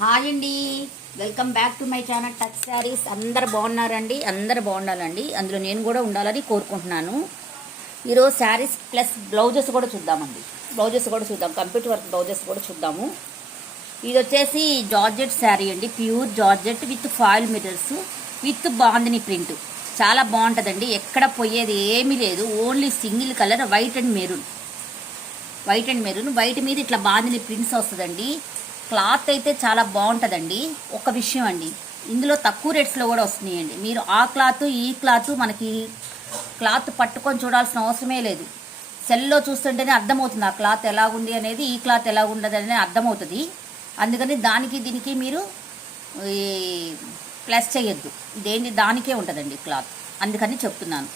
Hi అండి, welcome back to my channel touch saris. అందరు బాగున్నారండి, అందరు బాగుండాలండి, అందులో నేను కూడా ఉండాలని కోరుకుంటున్నాను. ఈరోజు శారీస్ ప్లస్ బ్లౌజెస్ కూడా చూద్దామండి. కంప్యూటర్ వర్క్ బ్లౌజెస్ కూడా చూద్దాము. ఇది వచ్చేసి జార్జెట్ శారీ అండి, pure georgette with foil mirrors with bandhani print. చాలా బాగుంటుందండి, ఎక్కడ పోయేది ఏమీ లేదు. Only single colour white and maroon. White మీద ఇట్లా బాందిని ప్రింట్స్ వస్తుందండి. క్లాత్ అయితే చాలా బాగుంటుందండి. ఒక విషయం అండి, ఇందులో తక్కువ రేట్స్లో కూడా వస్తున్నాయండి. మీరు ఆ క్లాత్ ఈ క్లాత్ మనకి క్లాత్ పట్టుకొని చూడాల్సిన అవసరమే లేదు. సెల్లో చూస్తుంటేనే అర్థమవుతుంది ఆ క్లాత్ ఎలాగుంది అనేది, ఈ క్లాత్ ఎలాగుండదు అనేది అర్థమవుతుంది. అందుకని దానికి దీనికి మీరు ప్లస్ చేయొద్దు, దానికే ఉంటుందండి క్లాత్. అందుకని చెప్తున్నాను.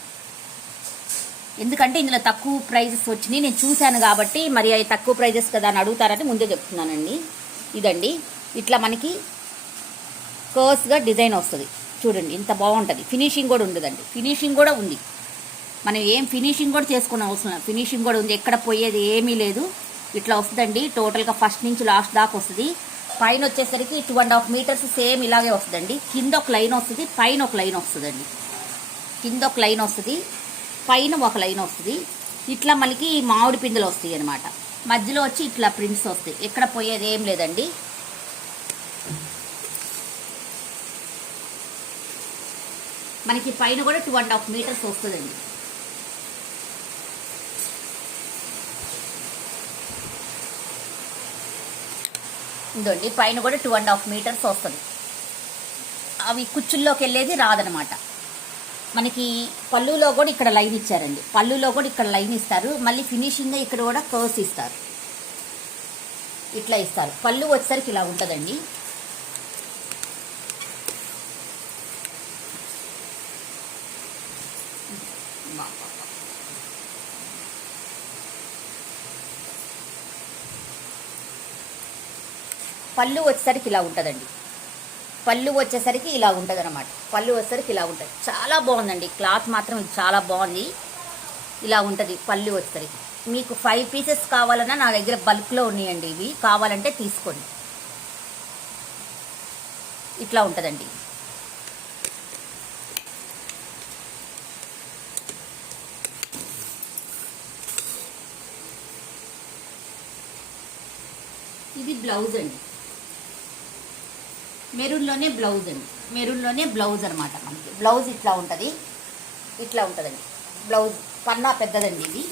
ఎందుకంటే ఇందులో తక్కువ ప్రైజెస్ వచ్చినాయి, నేను చూశాను కాబట్టి. మరి అవి తక్కువ ప్రైజెస్ కదా అని అడుగుతారని ముందే చెప్తున్నానండి. ఇదండి, ఇట్లా మనకి కర్వ్స్గా డిజైన్ వస్తుంది చూడండి, ఇంత బాగుంటుంది. ఫినిషింగ్ కూడా ఉండదండి, ఫినిషింగ్ కూడా ఉంది. మనం ఏం ఫినిషింగ్ కూడా చేసుకునే అవసరం, ఫినిషింగ్ కూడా ఉంది. ఎక్కడ పోయేది ఏమీ లేదు. ఇట్లా వస్తుందండి, టోటల్గా ఫస్ట్ నుంచి లాస్ట్ దాకా వస్తుంది. పైన వచ్చేసరికి 2.5 మీటర్స్ సేమ్ ఇలాగే వస్తుందండి. కింద ఒక లైన్ వస్తుంది, పైన ఒక లైన్ వస్తుందండి. కింద ఒక లైన్ వస్తుంది, పైన ఒక లైన్ వస్తుంది. ఇట్లా మనకి మామిడి పిందెలు వస్తాయి అనమాట. మధ్యలో వచ్చి ఇట్లా ప్రింట్స్ వస్తాయి. ఎక్కడ పోయేది ఏం లేదండి. మనకి పైన కూడా 2.5 మీటర్స్ వస్తుందండి. ఇదండి, పైన కూడా 2.5 మీటర్స్ వస్తుంది. అవి కుచ్చుల్లోకి వెళ్ళేది రాదనమాట. మనకి పళ్ళులో కూడా ఇక్కడ లైన్ ఇచ్చారండి, పళ్ళులో కూడా ఇక్కడ లైన్ ఇస్తారు. మళ్ళీ ఫినిషింగ్గా ఇక్కడ కూడా కర్వ్స్ ఇస్తారు, ఇట్లా ఇస్తారు. పళ్ళు వచ్చేసరికి ఇలా ఉంటుందండి. పళ్ళు వచ్చేసరికి ఇలా ఉంటుందండి. పళ్ళు వచ్చేసరికి ఇలా ఉంటుంది అనమాట. పళ్ళు వచ్చేసరికి ఇలా ఉంటుంది. చాలా బాగుందండి, క్లాత్ మాత్రం చాలా బాగుంది. ఇలా ఉంటుంది పళ్ళు వచ్చేసరికి. మీకు 5 పీసెస్ కావాలన్నా నా దగ్గర బల్క్లో ఉన్నాయండి. ఇవి కావాలంటే తీసుకోండి. ఇట్లా ఉంటుందండి. ఇది బ్లౌజ్ అండి, మెరూన్లోనే బ్లౌజ్ అనమాట. మనకి బ్లౌజ్ ఇట్లా ఉంటుంది, ఇట్లా ఉంటుందండి. బ్లౌజ్ పన్నా పెద్దదండి ఇది.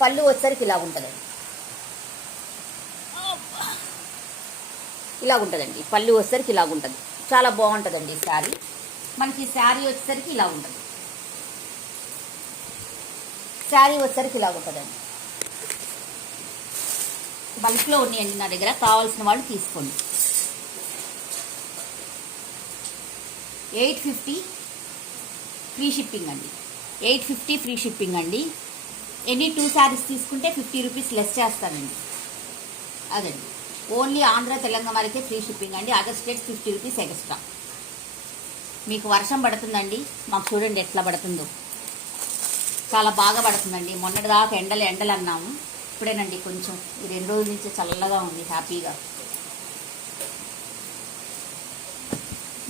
పళ్ళు వచ్చేసరికి ఇలా ఉంటుందండి, పళ్ళు వచ్చేసరికి ఇలా ఉంటుంది. చాలా బాగుంటుందండి ఈ శారీ. మనకి శారీ వచ్చేసరికి ఇలా ఉంటుంది. బల్క్లో ఉన్నాయండి నా దగ్గర, కావాల్సిన వాళ్ళు తీసుకోండి. 850 ఫ్రీ షిప్పింగ్ అండి. 850 ఫ్రీ షిప్పింగ్ అండి. ఎనీ 2 శారీస్ తీసుకుంటే 50 రూపీస్ లెస్ చేస్తానండి. అదండి, ఓన్లీ ఆంధ్ర తెలంగాణ వరకే ఫ్రీ షిప్పింగ్ అండి. Other states 50 rupees extra. మీకు వర్షం పడుతుందండి, మాకు చూడండి ఎట్లా పడుతుందో. చాలా బాగా పడుతుందండి. మొన్నటి దాకా ఎండలు అన్నాము, ఇప్పుడేనండి కొంచెం ఈ 2 రోజుల నుంచి చల్లగా ఉంది, హ్యాపీగా.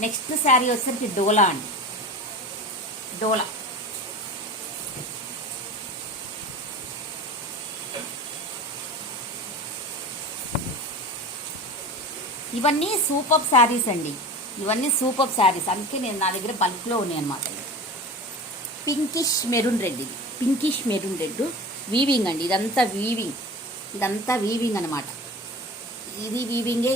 నెక్స్ట్ శారీ వచ్చేసరికి డోలా అండి. డోలా ఇవన్నీ సూపర్ శారీస్ అండి, అందుకే నేను నా దగ్గర బల్క్లో ఉన్నాయి అనమాట. పింకిష్ మెరూన్ రెడ్ వీవింగ్ అండి. ఇదంతా వీవింగ్ అనమాట. ఇది వీవింగే,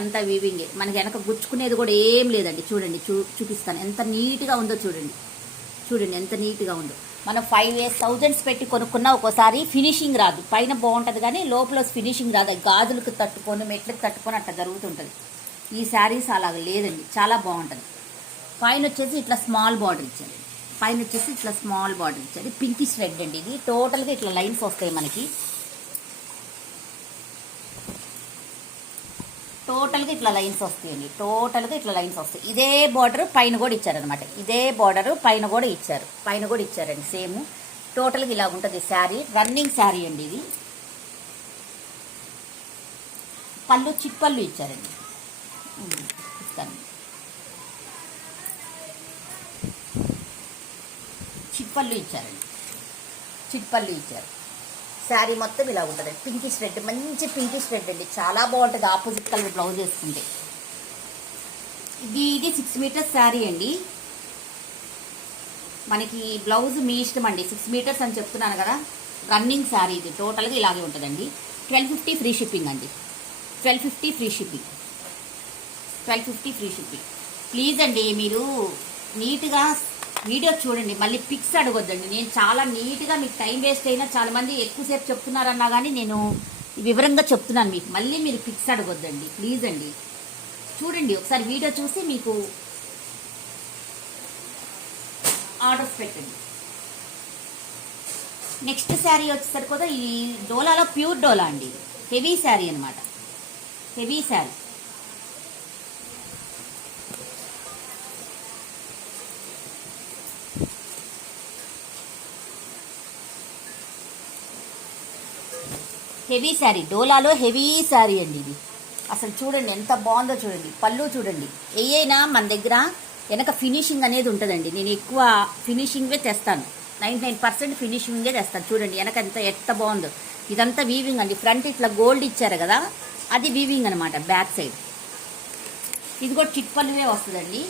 అంతా వీవింగే. మనకి వెనక గుచ్చుకునేది కూడా ఏం లేదండి. చూడండి, చూపిస్తాను ఎంత నీట్గా ఉందో. చూడండి ఎంత నీట్గా ఉందో. మనం 5,000 పెట్టి కొనుక్కున్నా ఒక్కోసారి ఫినిషింగ్ రాదు. పైన బాగుంటుంది కానీ లోపల ఫినిషింగ్ రాదు. గాజులకు తట్టుకొని, మెట్లకు తట్టుకొని అట్లా జరుగుతుంటుంది. ఈ శారీస్ అలాగ లేదండి, చాలా బాగుంటుంది. పైన వచ్చేసి ఇట్లా స్మాల్ బార్డర్ ఇచ్చారు. పింకిష్ రెడ్ అండి. ఇది టోటల్గా ఇట్లా లైన్స్ వస్తాయి మనకి. టోటల్గా ఇట్లా లైన్స్ వస్తాయండి. టోటల్గా ఇట్లా లైన్స్ వస్తాయి. ఇదే బార్డర్ పైన కూడా ఇచ్చారనమాట. ఇదే బార్డర్ పైన కూడా ఇచ్చారు. పైన కూడా ఇచ్చారండి సేమ్. టోటల్గా ఇలా ఉంటుంది శారీ. రన్నింగ్ శారీ అండి ఇది. పళ్ళు చిప్పళ్ళు ఇచ్చారండి. ఇస్తాను. చిప్పళ్ళు ఇచ్చారండి. చిప్పళ్ళు ఇచ్చారు. శారీ మొత్తం ఇలా ఉంటుంది. పింకిష్ రెడ్, మంచి పింకిష్ రెడ్ అండి. చాలా బాగుంటుంది ఆపోజిట్ కలర్ బ్లౌజ్ వేసుకుంటే. ఇది 6 మీటర్స్ శారీ అండి. మనకి బ్లౌజ్ మీ ఇష్టం అండి. 6 మీటర్స్ అని చెప్తున్నాను కదా. రన్నింగ్ శారీ ఇది. టోటల్గా ఇలాగే ఉంటుందండి. 1250 ఫ్రీ షిప్పింగ్ అండి. 1250 free shipping. 1250 free shipping. Please అండి మీరు నీట్గా వీడియో చూడండి, మళ్ళీ పిక్స్ అడగొద్దండి. నేను చాలా నీట్గా, మీకు టైం వేస్ట్ అయినా చాలా మంది ఎక్కువసేపు చెప్తున్నారన్నా కానీ నేను వివరంగా చెప్తున్నాను మీకు. మళ్ళీ మీరు పిక్స్ అడగొద్దండి ప్లీజ్ అండి. చూడండి ఒకసారి వీడియో చూసి మీకు ఆర్డర్స్ పెట్టండి. నెక్స్ట్ శారీ వచ్చేసరికి కూడా ఈ డోలాలో ప్యూర్ డోలా అండి. హెవీ శారీ అనమాట. హెవీ శారీ. హెవీ శారీ. డోలాలో హెవీ శారీ అండి ఇది. అసలు చూడండి ఎంత బాగుందో చూడండి. పళ్ళు చూడండి. ఏయైనా మన దగ్గర వెనక ఫినిషింగ్ అనేది ఉంటుందండి. నేను ఎక్కువ ఫినిషింగ్వే తెస్తాను. 99% ఫినిషింగే తెస్తాను. చూడండి వెనక ఎంత బాగుందో. ఇదంతా వీవింగ్ అండి. ఫ్రంట్ ఇట్లా గోల్డ్ ఇచ్చారు కదా, అది వీవింగ్ అనమాట. బ్యాక్ సైడ్ ఇది కూడా చిట్ పళ్ళువే వస్తుందండి.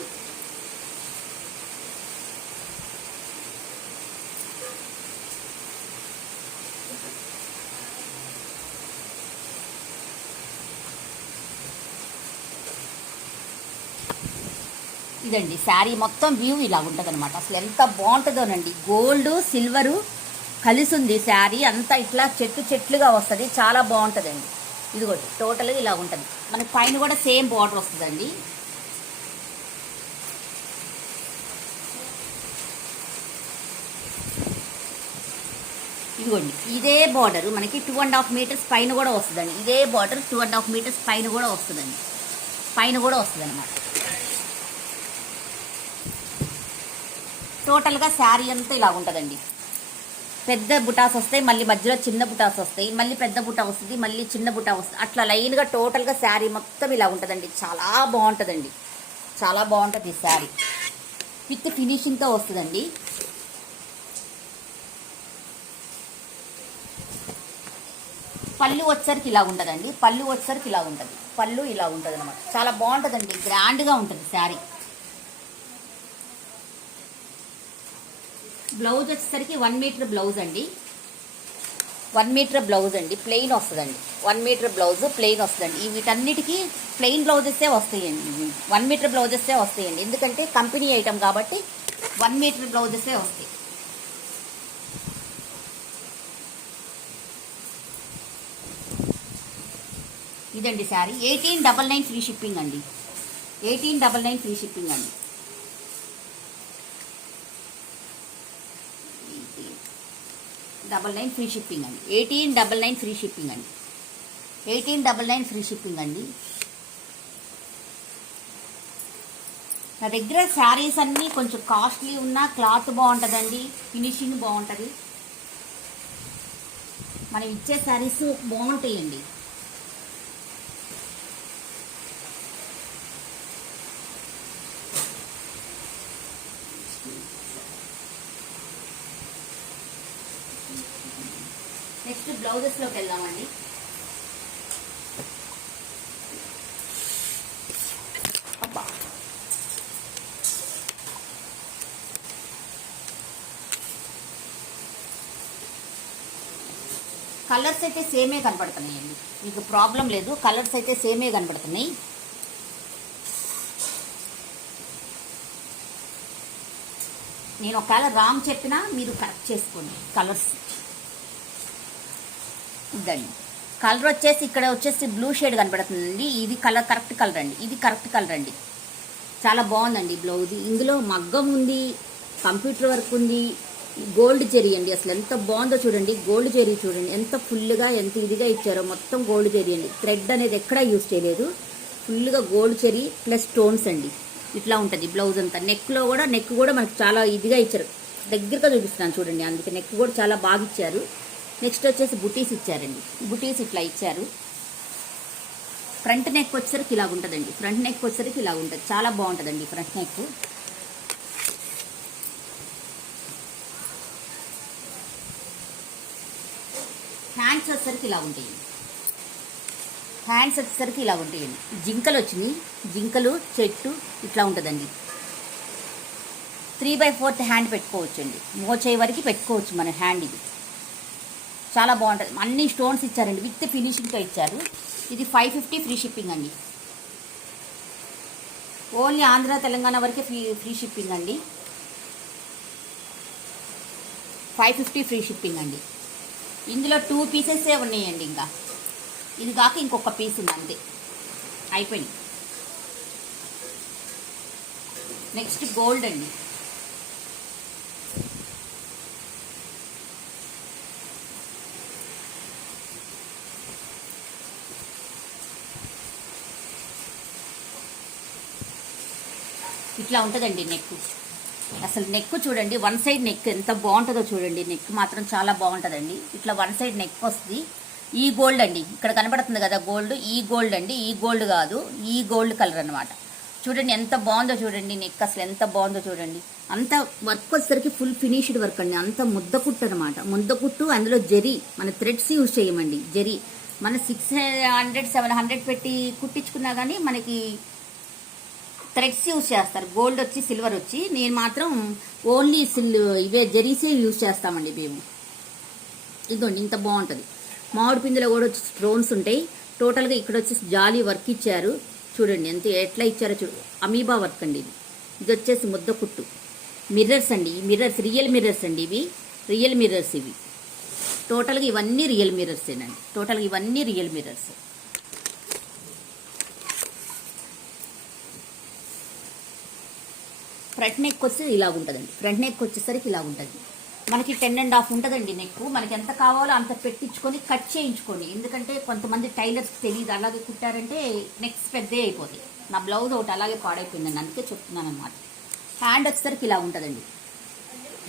ఇదండి శారీ మొత్తం వ్యూ ఇలా ఉంటుంది అనమాట. అసలు ఎంత బాగుంటుందోనండి. గోల్డ్ సిల్వరు కలిసి ఉంది శారీ అంతా. ఇట్లా చెట్లుగా వస్తుంది. చాలా బాగుంటుందండి. ఇదిగోండి టోటల్గా ఇలా ఉంటుంది. మనకి పైన కూడా సేమ్ బార్డర్ వస్తుందండి. ఇదిగోండి ఇదే బార్డర్ మనకి 2.5 మీటర్స్ పైన కూడా వస్తుందండి. ఇదే బార్డర్ 2.5 మీటర్స్ పైన కూడా వస్తుందండి. పైన కూడా వస్తుంది అనమాట. టోటల్గా శారీ అంతా ఇలా ఉంటుందండి. పెద్ద బుటాస్ వస్తాయి, మళ్ళీ మధ్యలో చిన్న బుటాస్ వస్తాయి, మళ్ళీ పెద్ద బుటా వస్తుంది, మళ్ళీ చిన్న బుటా వస్తుంది. అట్లా లైన్గా టోటల్గా శారీ మొత్తం ఇలా ఉంటుందండి. చాలా బాగుంటుందండి. చాలా బాగుంటుంది ఈ శారీ. విత్ ఫినిషింగ్తో వస్తుందండి. పళ్ళు వచ్చరికి ఇలా ఉంటుందండి. పళ్ళు వచ్చరికి ఇలా ఉంటుంది. పళ్ళు ఇలా ఉంటుంది అనమాట. చాలా బాగుంటుందండి. గ్రాండ్గా ఉంటుంది శారీ. బ్లౌజ్ వచ్చేసరికి 1 మీటర్ బ్లౌజ్ అండి. 1 మీటర్ బ్లౌజ్ అండి. ప్లెయిన్ వస్తుందండి. 1 మీటర్ బ్లౌజ్ ప్లెయిన్ వస్తుందండి. వీటన్నిటికీ ప్లెయిన్ బ్లౌజెస్సే వస్తాయండి. 1 మీటర్ బ్లౌజెస్సే వస్తాయండి. ఎందుకంటే కంపెనీ ఐటమ్ కాబట్టి 1 మీటర్ బ్లౌజెస్సే వస్తాయి. ఇదండి శారీ. 1899 ఫ్రీ షిప్పింగ్ అండి. 1899 ఫ్రీ షిప్పింగ్ అండి. 1899 ఫ్రీ షిప్పింగ్ అండి. 1899 ఫ్రీ షిప్పింగ్ అండి. 1899 ఫ్రీ షిప్పింగ్ అండి. నా దగ్గర శారీస్ అన్నీ కొంచెం కాస్ట్లీ ఉన్నా క్లాత్ బాగుంటుందండి. ఫినిషింగ్ బాగుంటుంది. మనం ఇచ్చే శారీస్ బాగుంటాయండి. నెక్స్ట్ బ్లౌజెస్లోకి వెళ్దామండి. అబ్బా కలర్స్ అయితే సేమే కనపడుతున్నాయండి. మీకు ప్రాబ్లం లేదు. కలర్స్ అయితే సేమే కనపడుతున్నాయి. నేను ఒకవేళ రాంగ్ చెప్పినా మీరు కరెక్ట్ చేసుకోండి. కలర్స్ ఇదండి. కలర్ వచ్చేసి ఇక్కడ వచ్చేసి బ్లూ షేడ్ కనపడుతుందండి. ఇది కలర్ కరెక్ట్ కలర్ అండి. ఇది కరెక్ట్ కలర్ అండి. చాలా బాగుందండి బ్లౌజ్. ఇందులో మగ్గం ఉంది, కంప్యూటర్ వర్క్ ఉంది, గోల్డ్ జెరీ అండి. అసలు ఎంత బాగుందో చూడండి. గోల్డ్ జెరీ చూడండి ఎంత ఫుల్గా ఎంత ఇదిగా ఇచ్చారో. మొత్తం గోల్డ్ జెరీ అండి. థ్రెడ్ అనేది ఎక్కడా యూజ్ చేయలేదు. ఫుల్గా గోల్డ్ చెరీ ప్లస్ స్టోన్స్ అండి. ఇట్లా ఉంటుంది బ్లౌజ్ అంతా. నెక్ కూడా మనకు చాలా ఇదిగా ఇచ్చారు. దగ్గరగా చూపిస్తున్నాను చూడండి, అందుకే నెక్ కూడా చాలా బాగా ఇచ్చారు. నెక్స్ట్ వచ్చేసి బుటీస్ ఇచ్చారండి. బుటీస్ ఇట్లా ఇచ్చారు. ఫ్రంట్ నెక్ వచ్చేసరికి ఇలా ఉంటుందండి. ఫ్రంట్ నెక్ వచ్చేసరికి ఇలా ఉంటుంది, చాలా బాగుంటుందండి ఫ్రంట్ నెక్. హ్యాండ్స్ వచ్చేసరికి ఇలా ఉంటాయి. హ్యాండ్స్ వచ్చేసరికి ఇలా ఉంటాయండి. జింకలు వచ్చినాయి, జింకలు చెట్టు ఇట్లా ఉంటుందండి. 3/4 హ్యాండ్ పెట్టుకోవచ్చండి. మోచేయి వరకు పెట్టుకోవచ్చు మన హ్యాండ్. ఇది చాలా బాగుంటుంది. అన్ని స్టోన్స్ ఇచ్చారండి, విత్ ఫినిషింగ్తో ఇచ్చారు. ఇది 550 ఫ్రీ షిప్పింగ్ అండి. ఓన్లీ ఆంధ్ర తెలంగాణ వరకే ఫ్రీ షిప్పింగ్ అండి. 550 ఫ్రీ షిప్పింగ్ అండి. ఇందులో 2 పీసెసే ఉన్నాయండి. ఇంకా ఇది కాక ఇంకొక పీస్ ఉంది, అంతే అయిపోయింది. నెక్స్ట్ గోల్డ్ అండి. ఇట్లా ఉంటుందండి నెక్. అసలు నెక్ చూడండి, వన్ సైడ్ నెక్ ఎంత బాగుంటుందో చూడండి. నెక్ మాత్రం చాలా బాగుంటుందండి. ఇట్లా వన్ సైడ్ నెక్ వస్తుంది. ఈ గోల్డ్ అండి, ఇక్కడ కనబడుతుంది కదా గోల్డ్, ఈ గోల్డ్ అండి. ఈ గోల్డ్ కాదు, ఈ గోల్డ్ కలర్ అనమాట. చూడండి ఎంత బాగుందో చూడండి నెక్, అసలు ఎంత బాగుందో చూడండి. అంత వర్క్ వచ్చేసరికి ఫుల్ ఫినిష్డ్ వర్క్ అండి. అంత ముద్ద కుట్టు అనమాట, ముద్ద కుట్టు. అందులో జరీ, మన థ్రెడ్స్ యూజ్ చేయమండి. జరీ మన 600 700 పెట్టి కుట్టించుకున్నా కానీ మనకి థ్రెడ్స్ యూజ్ చేస్తారు. గోల్డ్ వచ్చి సిల్వర్ వచ్చి, నేను మాత్రం ఓన్లీ ఇవే జరీసే యూజ్ చేస్తామండి మేము. ఇదిగోండి ఇంత బాగుంటుంది. మామిడి పిందులో కూడా వచ్చి స్టోన్స్ ఉంటాయి. టోటల్గా ఇక్కడ వచ్చేసి జాలీ వర్క్ ఇచ్చారు. చూడండి ఎంత ఎట్లా ఇచ్చారో చూడు. అమీబా వర్క్ అండి ఇది. ఇది వచ్చేసి ముద్ద కుట్టు. మిర్రర్స్ అండి, ఈ మిర్రర్స్ రియల్ మిర్రర్స్ అండి. ఇవి రియల్ మిర్రర్స్. ఇవి టోటల్గా ఇవన్నీ రియల్ మిర్రర్స్ ఏనండి. టోటల్గా ఇవన్నీ రియల్ మిర్రర్స్. ఫ్రంట్ నెక్ వచ్చి ఇలా ఉంటుందండి. ఫ్రంట్ నెక్ వచ్చేసరికి ఇలా ఉంటుంది. మనకి 10.5 ఉంటుందండి నెక్. మనకి ఎంత కావాలో అంత పెట్టించుకొని కట్ చేయించుకోండి. ఎందుకంటే కొంతమంది టైలర్స్కి తెలియదు, అలాగే కుట్టారంటే నెక్స్ పెద్దే అయిపోతాయి. నా బ్లౌజ్ ఒకటి అలాగే పాడైపోయిందండి, అందుకే చెప్తున్నాను అనమాట. హ్యాండ్ వచ్చేసరికి ఇలా ఉంటుందండి.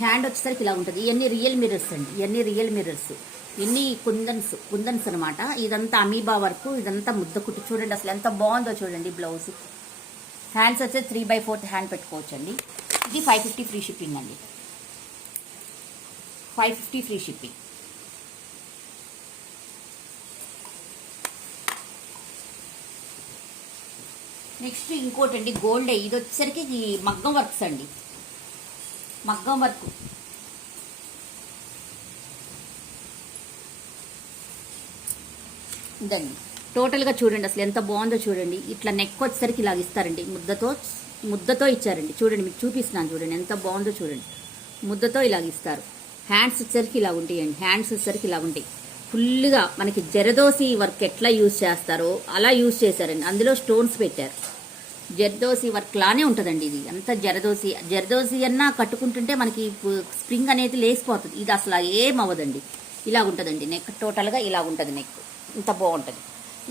హ్యాండ్ వచ్చేసరికి ఇలా ఉంటుంది. ఇవన్నీ రియల్ మిర్రర్స్ అండి. ఇవన్నీ రియల్ మిర్రర్స్. ఇన్ని కుందన్స్ అనమాట. ఇదంతా అమీబా వర్క్, ఇదంతా ముద్ద కుట్టు. చూడండి అసలు ఎంత బాగుందో చూడండి బ్లౌజ్. హ్యాండ్స్ వచ్చేసి 3/4 హ్యాండ్ పెట్టుకోవచ్చండి. ఇది 550 ఫ్రీ షిప్పింగ్ అండి. 550 ఫ్రీ షిప్పింగ్. నెక్స్ట్ ఇంకోటి అండి గోల్డ్. ఇది వచ్చేసరికి మగ్గం వర్క్స్ అండి. మగ్గం వర్క్. ఇదండి టోటల్గా చూడండి అసలు ఎంత బాగుందో చూడండి. ఇట్లా నెక్ వచ్చేసరికి ఇలా ఇస్తారండి. ముద్దతో ఇచ్చారండి. చూడండి మీకు చూపిస్తున్నాను చూడండి ఎంత బాగుందో చూడండి. ముద్దతో ఇలాగ ఇస్తారు. హ్యాండ్స్ వచ్చేసరికి ఇలా ఉంటాయండి. హ్యాండ్స్ వచ్చేసరికి ఇలా ఉంటాయి. ఫుల్గా మనకి జరదోసి వర్క్ ఎట్లా యూజ్ చేస్తారో అలా యూజ్ చేశారండి. అందులో స్టోన్స్ పెట్టారు. జర్దోసి వర్క్ లానే ఉంటుందండి. ఇది అంత జరదోసి అన్నా కట్టుకుంటుంటే మనకి స్ప్రింగ్ అనేది లేసిపోతుంది. ఇది అసలు ఏం అవ్వదండి. ఇలా ఉంటుందండి నెక్. టోటల్గా ఇలా ఉంటుంది నెక్. ఇంత బాగుంటుంది.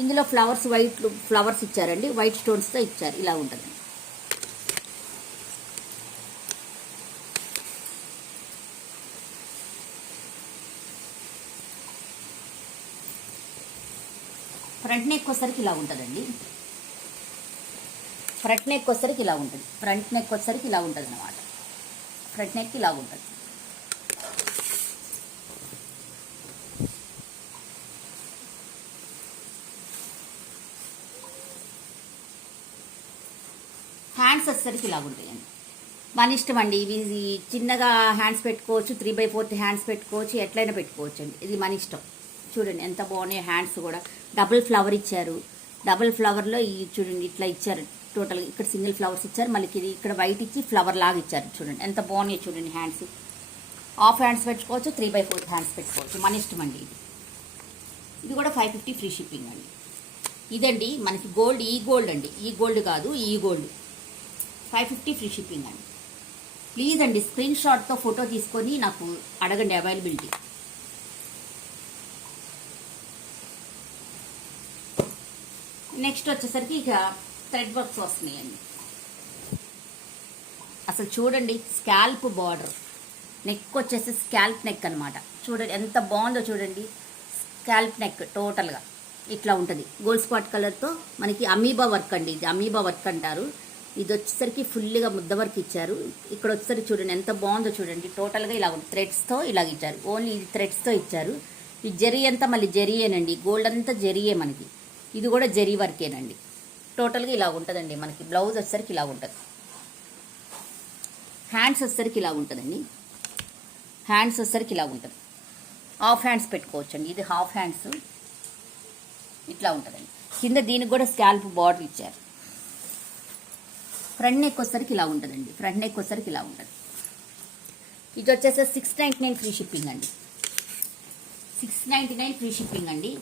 ఇందులో ఫ్లవర్స్, వైట్ ఫ్లవర్స్ ఇచ్చారండి. వైట్ స్టోన్స్తో ఇచ్చారు. ఇలా ఉంటుంది. ఫ్రంట్ నెక్ వచ్చేసరికి ఇలా ఉంటుందండి. ఫ్రంట్ నెక్ వచ్చేసరికి ఇలా ఉంటుంది. ఫ్రంట్ నెక్ వచ్చేసరికి ఇలా ఉంటుంది అన్నమాట. ఫ్రంట్ నెక్ ఇలా ఉంటుంది. హ్యాండ్స్ వచ్చేసరికి ఇలా ఉంటాయండి. మన ఇష్టం అండి. ఇవి చిన్నగా హ్యాండ్స్ పెట్టుకోవచ్చు, 3/4 హ్యాండ్స్ పెట్టుకోవచ్చు, ఎట్లయినా పెట్టుకోవచ్చు అండి. ఇది మన ఇష్టం. చూడండి ఎంత బాగున్నాయి హ్యాండ్స్ కూడా. డబుల్ ఫ్లవర్ ఇచ్చారు. డబుల్ ఫ్లవర్లో ఈ చూడండి ఇట్లా ఇచ్చారు. టోటల్గా ఇక్కడ సింగిల్ ఫ్లవర్స్ ఇచ్చారు. మళ్ళీ ఇది ఇక్కడ వైట్ ఇచ్చి ఫ్లవర్ లాగా ఇచ్చారు. చూడండి ఎంత బాగున్నాయి చూడండి హ్యాండ్స్. హాఫ్ హ్యాండ్స్ పెట్టుకోవచ్చు, 3/4 హ్యాండ్స్ పెట్టుకోవచ్చు. మన ఇష్టం అండి. ఇది కూడా 550 ఫ్రీ షిప్పింగ్ అండి. ఇదండి మనకి గోల్డ్. ఈ గోల్డ్ అండి, ఈ గోల్డ్ కాదు, ఈ గోల్డ్. 550 ఫ్రీ షిప్పింగ్ అండి. ప్లీజ్ అండి స్క్రీన్ షాట్తో ఫోటో తీసుకొని నాకు అడగండి అవైలబిలిటీ. నెక్స్ట్ వచ్చేసరికి ఇక థ్రెడ్ వర్క్స్ వస్తున్నాయండి. అసలు చూడండి, స్కాల్ప్ బార్డర్, నెక్ వచ్చేసి స్కాల్ప్ నెక్ అనమాట. చూడండి ఎంత బాగుందో చూడండి. స్కాల్ప్ నెక్ టోటల్గా ఇట్లా ఉంటుంది. గోల్డ్ స్పాట్ కలర్తో మనకి అమీబా వర్క్ అండి, ఇది అమీబా వర్క్ అంటారు. ఇది వచ్చేసరికి ఫుల్గా ముద్ద వర్క్ ఇచ్చారు. ఇక్కడ వచ్చేసరికి చూడండి ఎంత బాగుందో చూడండి. టోటల్గా ఇలా ఉంటుంది, థ్రెడ్స్తో ఇలాగ ఇచ్చారు. ఓన్లీ ఇది థ్రెడ్స్తో ఇచ్చారు. ఈ జరీ అంతా మళ్ళీ జరీయేనండి, గోల్డ్ అంతా జరీయే మనకి. ఇది కూడా జరీ వర్కేనండి. టోటల్గా ఇలా ఉంటుందండి మనకి. బ్లౌజ్ వచ్చేసరికి ఇలా ఉంటుంది. హ్యాండ్స్ వచ్చేసరికి ఇలా ఉంటుందండి. హ్యాండ్స్ వచ్చేసరికి ఇలా ఉంటుంది. హాఫ్ హ్యాండ్స్ పెట్టుకోవచ్చండి. ఇది హాఫ్ హ్యాండ్స్ ఇట్లా ఉంటుందండి. కింద దీనికి కూడా స్కాల్ప్ బార్డర్ ఇచ్చారు. ఫ్రంట్ నెక్ వచ్చేసరికి ఇలా ఉంటుందండి. ఫ్రంట్ నెక్ వచ్చేసరికి ఇలా ఉంటుంది. ఇది వచ్చేసి 699 ఫ్రీ షిప్పింగ్ అండి. 699 ఫ్రీ షిప్పింగ్ అండి.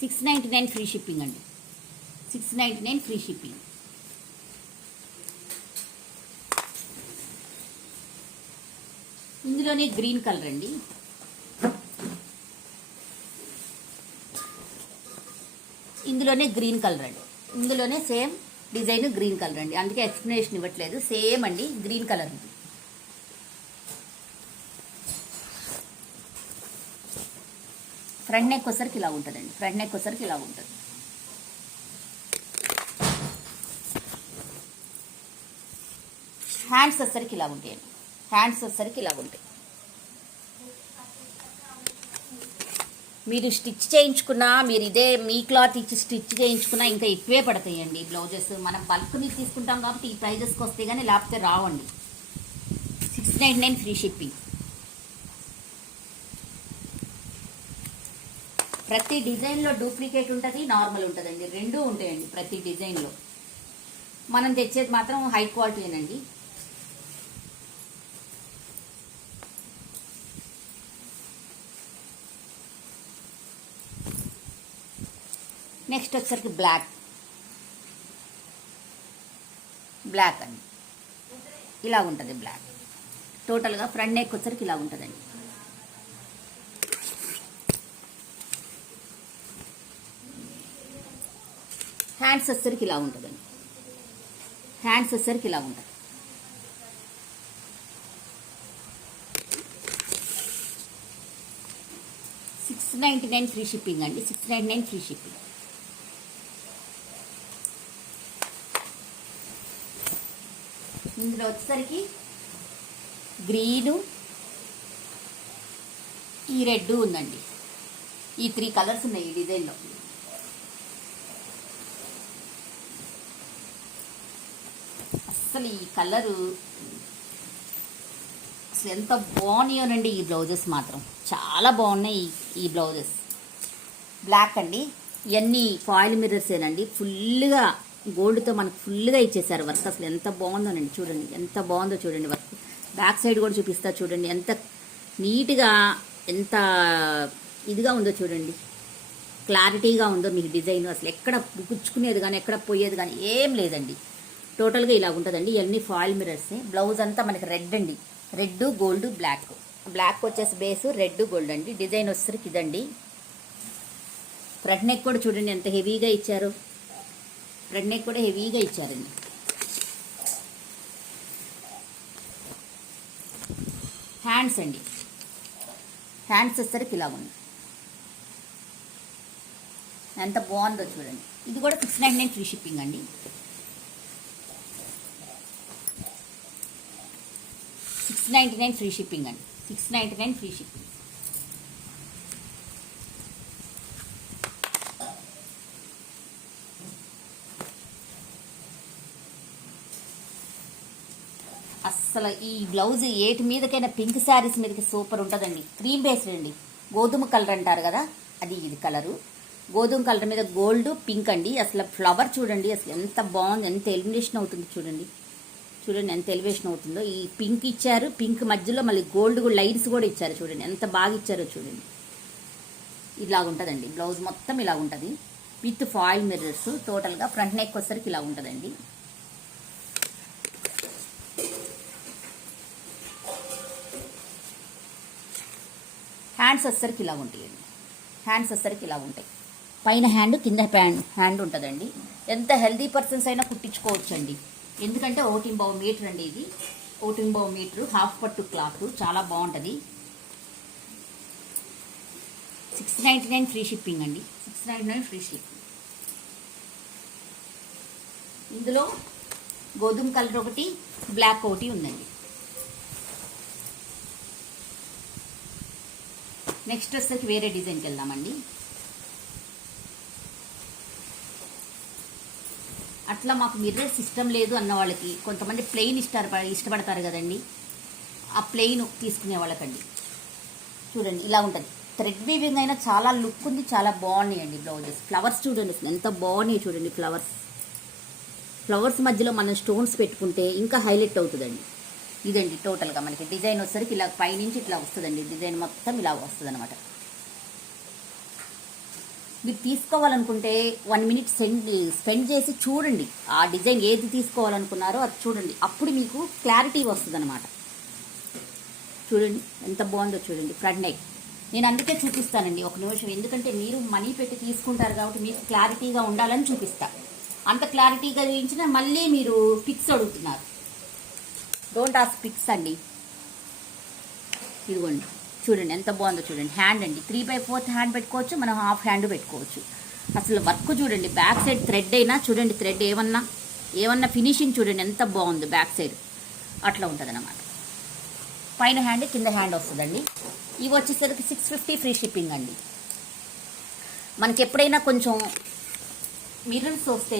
$699 ఫ్రీ షిప్పింగ్ అండి. 699 ఫ్రీ షిప్పింగ్. ఇందులోనే గ్రీన్ కలర్ అండి. ఇందులోనే గ్రీన్ కలర్ అండి. ఇందులోనే సేమ్ డిజైన్ గ్రీన్ కలర్ అండి. అందుకే ఎక్స్ప్లెనేషన్ ఇవ్వట్లేదు. సేమ్ అండి, గ్రీన్ కలర్ ఉంది. ఫ్రంట్ నెక్ వచ్చరికి ఇలా ఉంటుందండి. ఫ్రంట్ నెక్ వచ్చరికి ఇలా ఉంటుంది. హ్యాండ్స్ వచ్చరికి ఇలా ఉంటాయండి. హ్యాండ్స్ వచ్చరికి ఇలా ఉంటాయి. మీరు స్టిచ్ చేయించుకున్నా, మీరు ఇదే మీ క్లాత్ ఇచ్చి స్టిచ్ చేయించుకున్నా ఇంకా ఎక్కువే పడతాయండి బ్లౌజెస్. మనం బల్క్ని తీసుకుంటాం కాబట్టి ఈ ప్రైజెస్కి వస్తాయి, కానీ లేకపోతే రావండి. 699 ఫ్రీ షిప్పింగ్. ప్రతి డిజైన్లో డూప్లికేట్ ఉంటుంది, నార్మల్ ఉంటుందండి, రెండూ ఉంటాయండి ప్రతి డిజైన్లో. మనం తెచ్చేది మాత్రం హై క్వాలిటీనండి. నెక్స్ట్ వచ్చేసరికి బ్లాక్ అండి. ఇలా ఉంటుంది బ్లాక్. టోటల్గా ఫ్రంట్ నెక్ వచ్చేసరికి ఇలా ఉంటుందండి. హ్యాండ్స్ వచ్చేసరికి ఇలా ఉంటుందండి. హ్యాండ్స్ వచ్చేసరికి ఇలా ఉంటుంది. $699 ఫ్రీ షిప్పింగ్ అండి. 699 ఫ్రీ షిప్పింగ్. ఇందులో వచ్చేసరికి గ్రీను, ఈ రెడ్ ఉందండి. ఈ 3 కలర్స్ ఉన్నాయి ఈ డిజైన్లో. అసలు ఈ కలరు అసలు ఎంత బాగున్నాయోనండి. ఈ బ్లౌజెస్ మాత్రం చాలా బాగున్నాయి. ఈ బ్లౌజెస్ బ్లాక్ అండి. ఇవన్నీ ఫాయిల్ మిర్రర్సేనండి. ఫుల్గా గోల్డ్తో మనకు ఫుల్గా ఇచ్చేసారు వర్క్. అసలు ఎంత బాగుందోనండి. చూడండి ఎంత బాగుందో చూడండి వర్క్. బ్యాక్ సైడ్ కూడా చూపిస్తా చూడండి. ఎంత నీట్గా, ఎంత ఇదిగా ఉందో చూడండి. క్లారిటీగా ఉందో మీకు డిజైన్. అసలు ఎక్కడ గుచ్చుకునేది కానీ, ఎక్కడ పోయేది కానీ ఏం లేదండి. టోటల్గా ఇలా ఉంటుందండి. ఇవన్నీ ఫాయిల్ మిర్రర్సే. బ్లౌజ్ అంతా మనకి రెడ్ అండి. Red, gold, black. బ్లాక్ వచ్చేసి బేసు, రెడ్, గోల్డ్ అండి. డిజైన్ వచ్చేసరికి ఇదండి. ఫ్రంట్ నెక్ కూడా చూడండి ఎంత హెవీగా ఇచ్చారు. ఫ్రంట్ నెక్ కూడా హెవీగా ఇచ్చారండి. హ్యాండ్స్ అండి. హ్యాండ్స్ వచ్చేసరికి ఇలా ఉంది. ఎంత బాగుందో చూడండి. ఇది కూడా 699 ఫ్రీ షిప్పింగ్ అండి. 699 ఫ్రీ షిప్పింగ్ అండి. 699 ఫ్రీ షిప్పింగ్. అస్సలు ఈ బ్లౌజ్ ఏటి మీదకైనా పింక్ శారీస్ మీదకి సూపర్ ఉంటుందండి. క్రీమ్ బేస్డ్ అండి. గోధుమ కలర్ అంటారు కదా, అది ఇది కలరు. గోధుమ కలర్ మీద గోల్డ్, పింక్ అండి. అసలు ఫ్లవర్ చూడండి అసలు ఎంత బాగుంది. ఎంత ఎలిమినేషన్ అవుతుంది చూడండి. చూడండి ఎంత ఎలివేషన్ అవుతుందో. ఈ పింక్ ఇచ్చారు, పింక్ మధ్యలో మళ్ళీ గోల్డ్ లైన్స్ కూడా ఇచ్చారు. చూడండి ఎంత బాగా ఇచ్చారో చూడండి. ఇలాగ ఉంటుందండి బ్లౌజ్ మొత్తం. ఇలా ఉంటుంది విత్ ఫాయిల్ మిర్రర్స్. టోటల్గా ఫ్రంట్ నెక్ వచ్చేసరికి ఇలా ఉంటుందండి. హ్యాండ్స్ వచ్చేసరికి ఇలా ఉంటాయండి. హ్యాండ్స్ వచ్చేసరికి ఇలా ఉంటాయి. పైన హ్యాండ్ కింద హ్యాండ్ ఉంటుందండి. ఎంత హెల్దీ పర్సన్స్ అయినా కుట్టించుకోవచ్చండి. ఎందుకంటే 1.5 మీటర్ అండి ఇది. 1.5 మీటర్ హాఫ్ పట్టు క్లాత్ చాలా బాగుంటుంది. 699 ఫ్రీ షిప్పింగ్ అండి. 699 ఫ్రీ షిప్పింగ్. ఇందులో గోధుమ కలర్ ఒకటి, బ్లాక్ ఒకటి ఉందండి. నెక్స్ట్ వచ్చేసరికి వేరే డిజైన్కి వెళ్దామండి. అట్లా మాకు మిర్రర్ సిస్టమ్ లేదు అన్న వాళ్ళకి, కొంతమంది ప్లెయిన్ ఇష్టపడతారు కదండి, ఆ ప్లెయిన్ తీసుకునే వాళ్ళకండి. చూడండి ఇలా ఉంటుంది. థ్రెడ్ వీవింగ్ అయినా చాలా లుక్ ఉంది, చాలా బాగున్నాయండి బ్లౌజెస్. ఫ్లవర్స్ చూడండి ఎంత బాగున్నాయి చూడండి. ఫ్లవర్స్ మధ్యలో మనం స్టోన్స్ పెట్టుకుంటే ఇంకా హైలైట్ అవుతుందండి. ఇదండి టోటల్గా మనకి డిజైన్ వచ్చేసరికి ఇలా పైనుంచి ఇట్లా వస్తుందండి. డిజైన్ మొత్తం ఇలా వస్తుంది అనమాట. మీరు తీసుకోవాలనుకుంటే 1 మినిట్ స్పెండ్ చేసి చూడండి. ఆ డిజైన్ ఏది తీసుకోవాలనుకున్నారో అది చూడండి. అప్పుడు మీకు క్లారిటీ వస్తుంది అనమాట. చూడండి ఎంత బాగుందో చూడండి. ఫ్రంట్ నెక్ నేను అందుకే చూపిస్తానండి ఒక నిమిషం. ఎందుకంటే మీరు మనీ పెట్టి తీసుకుంటారు కాబట్టి మీకు క్లారిటీగా ఉండాలని చూపిస్తా. అంత క్లారిటీగా చూపించినా మళ్ళీ మీరు పిక్స్ అడుగుతున్నారు. డోంట్ ఆస్క్ పిక్స్ అండి. ఇదిగోండి చూడండి ఎంత బాగుందో చూడండి. హ్యాండ్ అండి 3/4 హ్యాండ్ పెట్టుకోవచ్చు, మనం హాఫ్ హ్యాండ్ పెట్టుకోవచ్చు. అసలు వర్క్ చూడండి. బ్యాక్ సైడ్ థ్రెడ్ అయినా చూడండి, థ్రెడ్ ఏమన్నా ఫినిషింగ్ చూడండి ఎంత బాగుంది. బ్యాక్ సైడ్ అట్లా ఉంటుంది అన్నమాట. పైన హ్యాండ్ కింద హ్యాండ్ వస్తుందండి. ఇవి వచ్చేసరికి 650 ఫ్రీ షిప్పింగ్ అండి. మనకి ఎప్పుడైనా కొంచెం మిర్రర్స్ వస్తే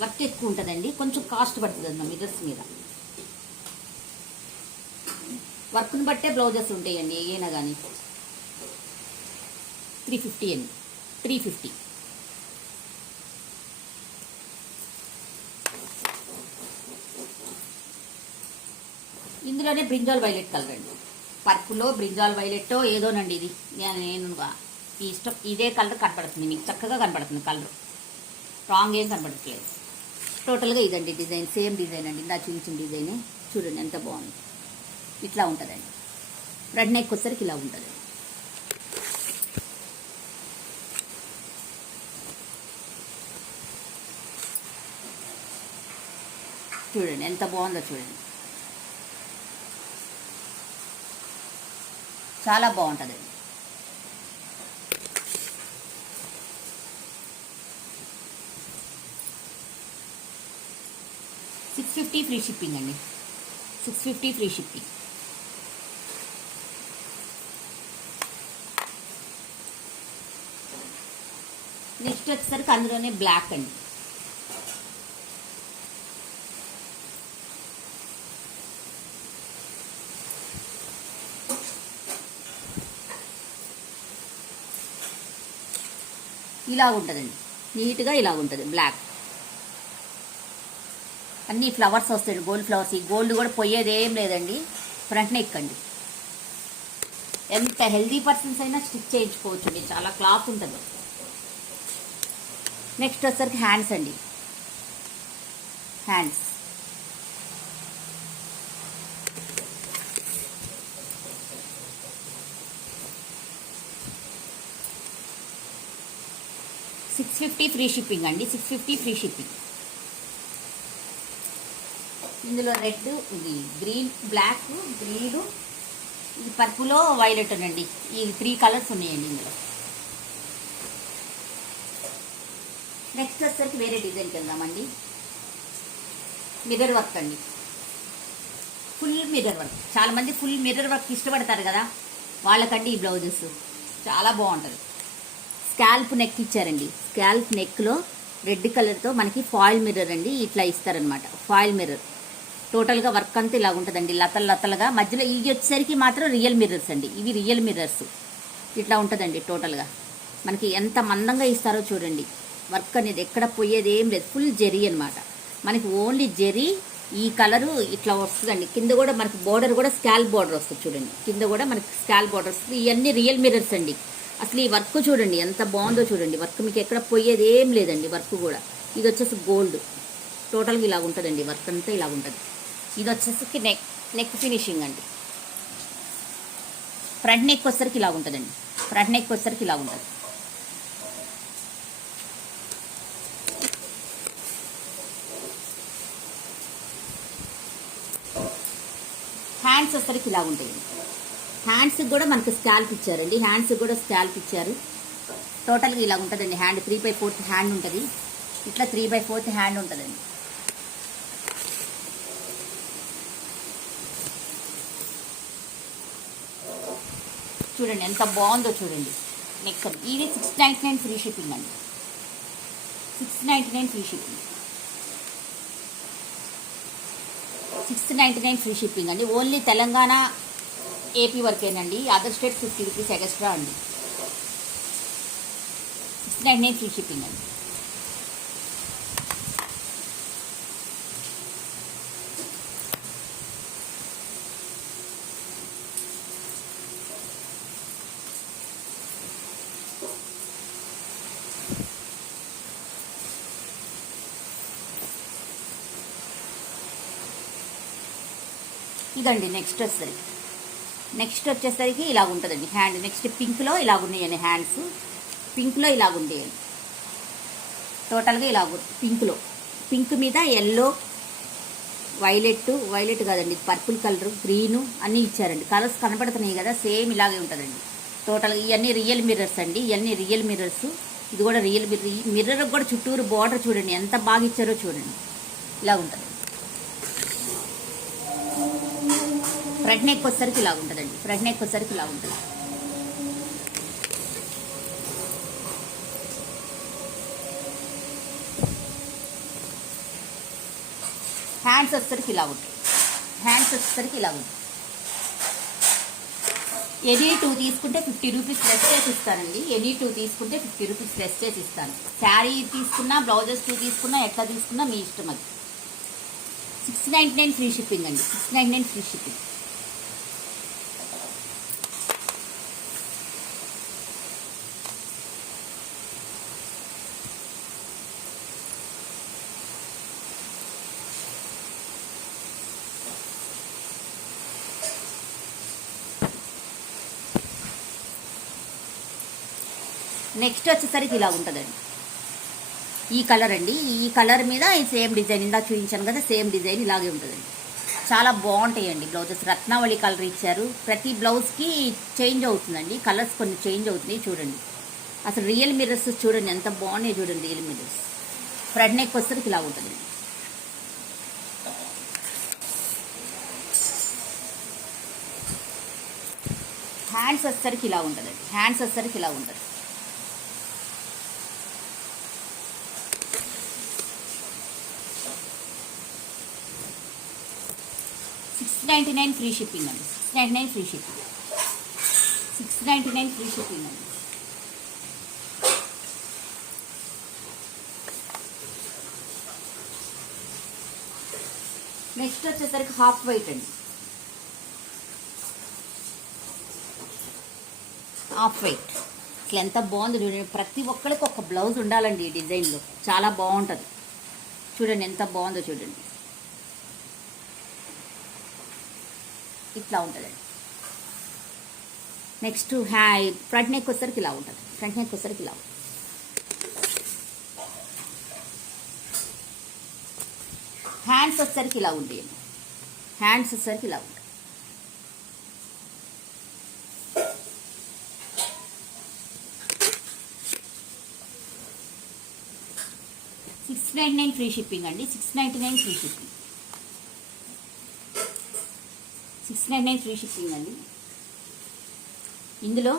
వర్క్ ఎక్కువ ఉంటుందండి, కొంచెం కాస్ట్ పడుతుంది అన్న మిర్రర్స్ మీద. వర్క్ని బట్టే బ్లౌజెస్ ఉంటాయండి ఏమైనా కానీ. 350 అండి. 350. ఇందులోనే బ్రింజాల్ వైలెట్ కలర్ అండి. పర్పులో బ్రింజాల్ వైలెట్టో ఏదోనండి ఇది. నేను ఇష్టం ఇదే కలర్ కనపడుతుంది మీకు, చక్కగా కనపడుతుంది కలర్. రాంగ్ ఏం కనపడట్లేదు. టోటల్గా ఇదండి డిజైన్. సేమ్ డిజైన్ అండి. ఇందా చిన్న డిజైనే చూడండి ఎంత బాగుంది. ఇట్లా ఉంటుందండి. ఫ్రంట్ నెక్ వచ్చేసరికి ఇలా ఉంటుంది. చూడండి ఎంత బాగుందో చూడండి. చాలా బాగుంటుందండి. $650 ఫ్రీ షిప్పింగ్ అండి. 650 ఫ్రీ షిప్పింగ్. నెక్స్ట్ వచ్చేసరికి అందులోనే బ్లాక్ అండి. ఇలా ఉంటుందండి. నీట్గా ఇలా ఉంటుంది బ్లాక్. అన్ని ఫ్లవర్స్ వస్తాయండి, గోల్డ్ ఫ్లవర్స్. ఈ గోల్డ్ కూడా పోయేది ఏం లేదండి. ఫ్రంట్ నెక్ అండి. ఎంత హెల్దీ పర్సన్స్ అయినా స్టిచ్ చేయించుకోవచ్చు అండి. చాలా క్లాత్ ఉంటుంది. నెక్స్ట్ వచ్చేసరికి హ్యాండ్స్ అండి. హ్యాండ్స్ $650 ఫ్రీ షిప్పింగ్ అండి. 650 ఫ్రీ షిప్పింగ్. ఇందులో రెడ్, ఇది గ్రీన్, బ్లాక్, గ్రీన్, ఇది పర్పులో వైలెట్ అండి. ఈ 3 కలర్స్ ఉన్నాయండి ఇందులో. నెక్స్ట్ వచ్చేసరికి వేరే డిజైన్కి వెళ్దామండి. మిర్రర్ వర్క్ అండి. Full mirror work. చాలామంది ఫుల్ మిర్రర్ వర్క్ ఇష్టపడతారు కదా, వాళ్ళకండి ఈ బ్లౌజెస్ చాలా బాగుంటుంది. స్కాల్ప్ నెక్ ఇచ్చారండి. స్కాల్ప్ నెక్లో రెడ్ కలర్తో మనకి ఫాయిల్ మిర్రర్ అండి. ఇట్లా ఇస్తారనమాట ఫాయిల్ మిర్రర్. టోటల్గా వర్క్ అంతా ఇలా ఉంటుందండి, లతలుగా. మధ్యలో ఇవి వచ్చేసరికి మాత్రం రియల్ మిర్రర్స్ అండి. ఇవి రియల్ మిర్రర్స్. ఇట్లా ఉంటుందండి టోటల్గా. మనకి ఎంత మందంగా ఇస్తారో చూడండి. వర్క్ అనేది ఎక్కడ పోయేది ఏం లేదు. ఫుల్ జెరీ అనమాట. మనకి ఓన్లీ జెరీ. ఈ కలరు ఇట్లా వస్తుందండి. కింద కూడా మనకి బోర్డర్ కూడా స్కాల్ బోర్డర్ వస్తుంది చూడండి. కింద కూడా మనకి స్కాల్ బోర్డర్ వస్తుంది. ఇవన్నీ రియల్ మిర్రర్స్ అండి. అసలు ఈ వర్క్ చూడండి ఎంత బాగుందో చూడండి. వర్క్ మీకు ఎక్కడ పోయేది ఏం లేదండి. వర్క్ కూడా ఇది వచ్చేసి గోల్డ్. టోటల్గా ఇలా ఉంటుందండి. వర్క్ అంతా ఇలా ఉంటుంది. ఇది వచ్చేసి నెక్ ఫినిషింగ్ అండి. ఫ్రంట్ నెక్ వచ్చేసరికి ఇలా ఉంటుందండి. ఫ్రంట్ నెక్ వచ్చేసరికి ఇలా ఉంటుంది. హ్యాండ్స్ వచ్చేసరికి ఇలా ఉంటాయండి. హ్యాండ్స్కి కూడా మనకు స్కాల్ప్ ఇచ్చారండి. హ్యాండ్స్కి కూడా స్కాల్ప్ ఇచ్చారు. టోటల్గా ఇలా ఉంటుందండి. హ్యాండ్ 3/4 హ్యాండ్ ఉంటుంది. ఇట్లా 3/4 హ్యాండ్ ఉంటుందండి. చూడండి ఎంత బాగుందో చూడండి. నెక్స్ట్ ఇది 699 ఫ్రీ షిప్పింగ్ అండి. 699 ఫ్రీ షిప్పింగ్. 699 ఫ్రీ షిప్పింగ్ అండి. ఓన్లీ తెలంగాణ ఏపీ వరకేనండి. అదర్ స్టేట్ 50 రూపీస్ ఎక్స్ట్రా అండి. 699 ఫ్రీ షిప్పింగ్ అండి. ఇదండి నెక్స్ట్ వచ్చేసరికి ఇలా ఉంటుందండి హ్యాండ్. నెక్స్ట్ పింక్లో ఇలా ఉన్నాయండి హ్యాండ్స్. పింక్లో ఇలా ఉండేయండి. టోటల్గా ఇలా పింక్ మీద ఎల్లో, వైలెట్ కాదండి, పర్పుల్ కలర్, గ్రీను అన్నీ ఇచ్చారండి. కలర్స్ కనపడుతున్నాయి కదా, సేమ్ ఇలాగే ఉంటుందండి. టోటల్గా ఇవన్నీ రియల్ మిర్రర్స్ అండి. ఇవన్నీ రియల్ మిర్రర్స్. ఇది కూడా రియల్ మిర్రర్ కూడా చుట్టూరు బార్డర్ చూడండి ఎంత బాగా ఇచ్చారో చూడండి. ఇలా ఉంటుంది. ఫ్రంట్ నెక్ వచ్చేసరికి ఇలా ఉంటుందండి. ఫ్రంట్ నెక్ వచ్చేసరికి ఇలా ఉంటుంది. హ్యాండ్స్ వచ్చేసరికి ఇలా ఉంటుంది. ఎనీ 2 తీసుకుంటే 50 రూపీస్ లెస్ చేసి ఇస్తానండి. ఎనీ 2 తీసుకుంటే 50 రూపీస్ లెస్ చేసి ఇస్తాను. శారీ తీసుకున్నా, బ్లౌజెస్ 2 తీసుకున్నా, ఎట్లా తీసుకున్నా మీ ఇష్టం. అది 699 ఫ్రీ షిప్పింగ్ అండి. 699 ఫ్రీ షిప్పింగ్. నెక్స్ట్ వచ్చేసరికి ఇలా ఉంటుందండి. ఈ కలర్ అండి. ఈ కలర్ మీద సేమ్ డిజైన్ ఇందాక చూపించాను కదా, సేమ్ డిజైన్ ఇలాగే ఉంటుందండి. చాలా బాగుంటాయండి బ్లౌజెస్. రత్నావళి కలర్ ఇచ్చారు. ప్రతి బ్లౌజ్కి చేంజ్ అవుతుందండి. కలర్స్ కొన్ని చేంజ్ అవుతున్నాయి చూడండి. అసలు రియల్ మిర్రర్స్ చూడండి ఎంత బాగున్నాయి చూడండి. Real mirrors. ఫ్రంట్ నెక్ వచ్చేసరికి ఇలా ఉంటుందండి. హ్యాండ్స్ వచ్చేసరికి ఇలా ఉంటుందండి. హ్యాండ్స్ వచ్చేసరికి ఇలా ఉంటుంది. $699 ఫ్రీ షిప్పింగ్ అండి. 699 ఫ్రీ షిప్పింగ్. 699 ఫ్రీ షిప్పింగ్ అండి. నెక్స్ట్ వచ్చేసరికి హాఫ్ వైట్ అండి. హాఫ్ వైట్ ఇట్లా ఎంత బాగుంది చూడండి. ప్రతి ఒక్కరికి ఒక బ్లౌజ్ ఉండాలండి ఈ డిజైన్లో. చాలా బాగుంటుంది చూడండి ఎంత బాగుందో చూడండి. ఇట్లా ఉంటుందండి. నెక్స్ట్ ఫ్రంట్ నెక్ వచ్చేసరికి ఇలా ఉంటుంది. ఫ్రంట్ నెక్ వచ్చేసరికి ఇలా ఉంటుంది. హ్యాండ్స్ వచ్చేసరికి ఇలా ఉంటాయండి. హ్యాండ్స్ వచ్చేసరికి ఇలా ఉంటుంది. $699 ఫ్రీ షిప్పింగ్ అండి. 699 ఫ్రీ షిప్పింగ్. 699 ఫ్రీ షిప్పింగ్ అండి. ఇందులో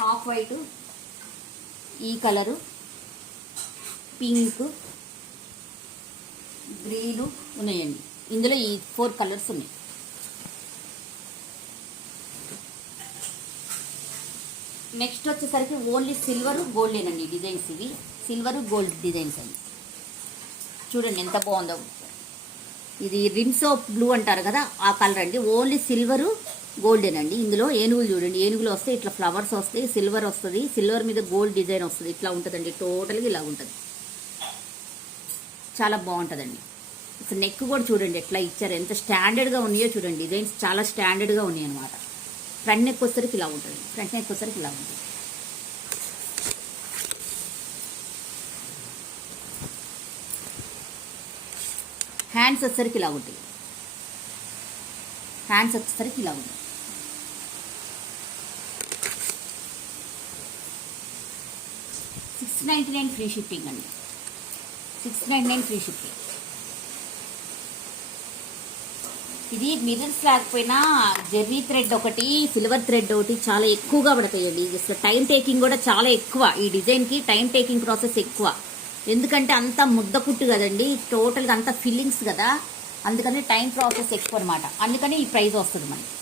హాఫ్ వైట్, ఈ కలరు, పింక్, గ్రీను ఉన్నాయండి. ఇందులో ఈ 4 కలర్స్ ఉన్నాయి. నెక్స్ట్ వచ్చేసరికి ఓన్లీ సిల్వర్ గోల్డేనండి డిజైన్స్. ఇవి సిల్వర్ గోల్డ్ డిజైన్స్ అండి. చూడండి ఎంత బాగుందో. ఇది రిమ్సో బ్లూ అంటారు కదా, ఆ కలర్ అండి. ఓన్లీ సిల్వరు గోల్డెన్ అండి. ఇందులో ఏనుగులు చూడండి. ఏనుగులు వస్తాయి, ఇట్లా ఫ్లవర్స్ వస్తాయి, సిల్వర్ వస్తుంది, సిల్వర్ మీద గోల్డ్ డిజైన్ వస్తుంది. ఇట్లా ఉంటుందండి. టోటల్గా ఇలా ఉంటుంది. చాలా బాగుంటుందండి. అసలు నెక్ కూడా చూడండి ఎట్లా ఇచ్చారు, ఎంత స్టాండర్డ్గా ఉన్నాయో చూడండి. డిజైన్స్ చాలా స్టాండర్డ్గా ఉన్నాయి అనమాట. ఫ్రంట్ నెక్ వచ్చేసరికి ఇలా ఉంటుంది. ఫ్రంట్ నెక్ వచ్చేసరికి ఇలా ఉంటుంది. హ్యాండ్స్ వచ్చేసరికి ఇలా ఉంటుంది. హ్యాండ్స్ వచ్చేసరికి ఇలా ఉంటుంది. $699 ఫ్రీ షిప్పింగ్ అండి. $699 ఫ్రీ షిప్పింగ్. ఇది మిర్రర్స్ లేకపోయినా జెర్రీ థ్రెడ్ ఒకటి, సిల్వర్ థ్రెడ్ ఒకటి చాలా ఎక్కువగా పడతాయండి. అసలు టైం టేకింగ్ కూడా చాలా ఎక్కువ. ఈ డిజైన్కి టైం టేకింగ్ ప్రాసెస్ ఎక్కువ. ఎందుకంటే అంతా ముద్ద కుట్టు కదండి, టోటల్గా అంతా ఫిల్లింగ్స్ కదా, అందుకని టైం ప్రాసెస్ ఎక్కువ అనమాట. అందుకని ఈ ప్రైస్ వస్తుంది మనకి.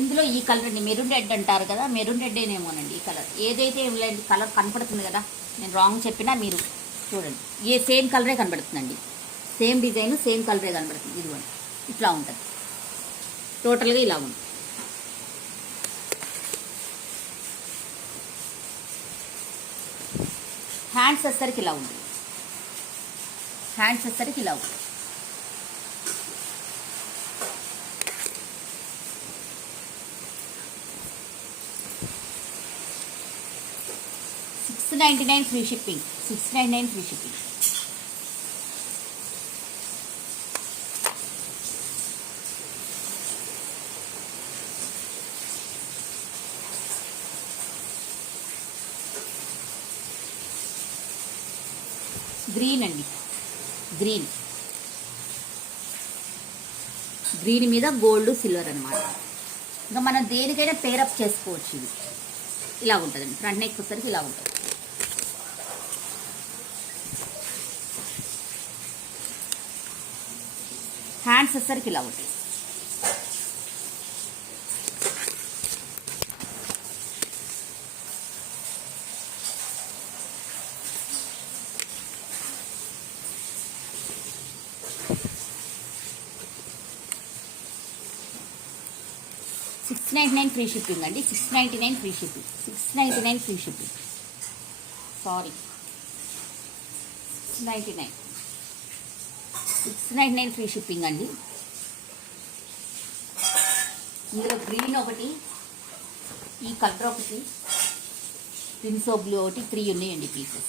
ఇందులో ఈ కలర్ అండి, మెరూన్ రెడ్ అంటారు కదా, మెరూన్ రెడ్ ఏమోనండి ఈ కలర్. ఏదైతే కలర్ కనపడుతుంది కదా, నేను రాంగ్ చెప్పినా మీరు చూడండి, సేమ్ కలరే కనబడుతుందండి. సేమ్ డిజైన్ సేమ్ కలరే కనబడుతుంది. ఇదిగోండి ఇట్లా ఉంటుంది, టోటల్గా ఇలా ఉంది. హ్యాండ్స్ వచ్చేసరికి ఇలా ఉంది. హ్యాండ్స్ వచ్చేసరికి ఇలా ఉంది. $699 free shipping. $699 free shipping. Green అండి, గ్రీన్ మీద గోల్డ్ సిల్వర్ అనమాట. ఇంకా మనం దేనికైనా పేరప్ చేసుకోవచ్చు. ఇది ఇలా ఉంటుందండి. ఫ్రంట్ నెక్ వచ్చేసరికి ఇలా ఉంటుంది. హ్యాండ్స్ వచ్చేసరికి ఇలా ఉంటాయి. $699 ఫ్రీ షిప్పింగ్ అండి. $699 free shipping. $699 free shipping. Sorry, $699 free shipping అండి. ఇందులో గ్రీన్ ఒకటి, ఈ కలర్ ఒకటి, ప్రిన్సో బ్లూ ఒకటి, 3 ఉన్నాయండి పీసెస్.